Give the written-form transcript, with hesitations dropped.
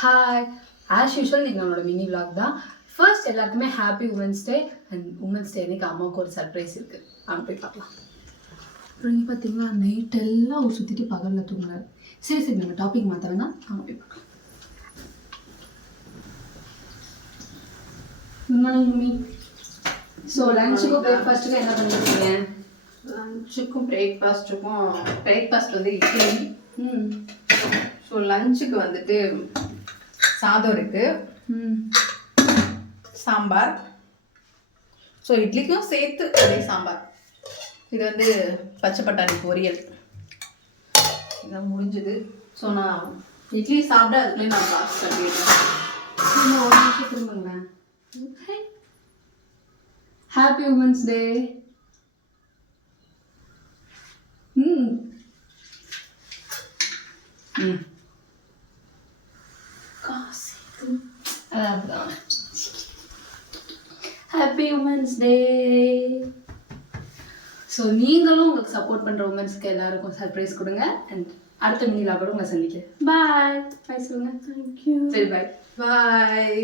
Hi, as usual நீங்கள் நம்மளோட mini vlog தான். ஃபர்ஸ்ட் எல்லாருக்குமே happy women's day. And women's day அன்றைக்கி அம்மாவுக்கு ஒரு சர்ப்ரைஸ் இருக்குது. அவங்க போய் பார்க்கலாம். அப்புறம் இங்கே பார்த்தீங்களா, நைட் எல்லாம் ஒரு சுற்றிட்டு பகலில் தூங்குறாரு. சரி நம்ம டாபிக் மாற்ற வேணாம், அவங்க போய் பார்க்கலாம். Good morning mummy. ஸோ லஞ்சுக்கும் பிரேக்ஃபாஸ்ட்டுக்கும் என்ன பண்ணிருக்கீங்க? லஞ்சுக்கும் பிரேக்ஃபாஸ்ட் வந்து இட்லி. ஸோ லஞ்சுக்கு வந்துட்டு சாதம் இருக்குது, சாம்பார். ஸோ இட்லிக்கும் சேர்த்து அதே சாம்பார். இது வந்து பச்சை பட்டாணி பொரியல். இதான் முடிஞ்சுது. ஸோ நான் இட்லி சாப்பிட அதுக்குள்ளே நான் பாக்ஸ் கட்டிடுறேன். ஒரு நிமிஷம் திரும்புங்களேன். Happy women's day. Happy women's day. So நீங்களும் உங்களுக்கு சப்போர்ட் பண்ணுற உமன்ஸ்க்கு எல்லாருக்கும் சர்ப்ரைஸ் கொடுங்க. அண்ட் அடுத்த மினிலா கூட உங்களை சந்திக்கிறேன். பாய். பாய் சொல்லுங்க. தேங்க்யூ. சரி பாய். பாய்.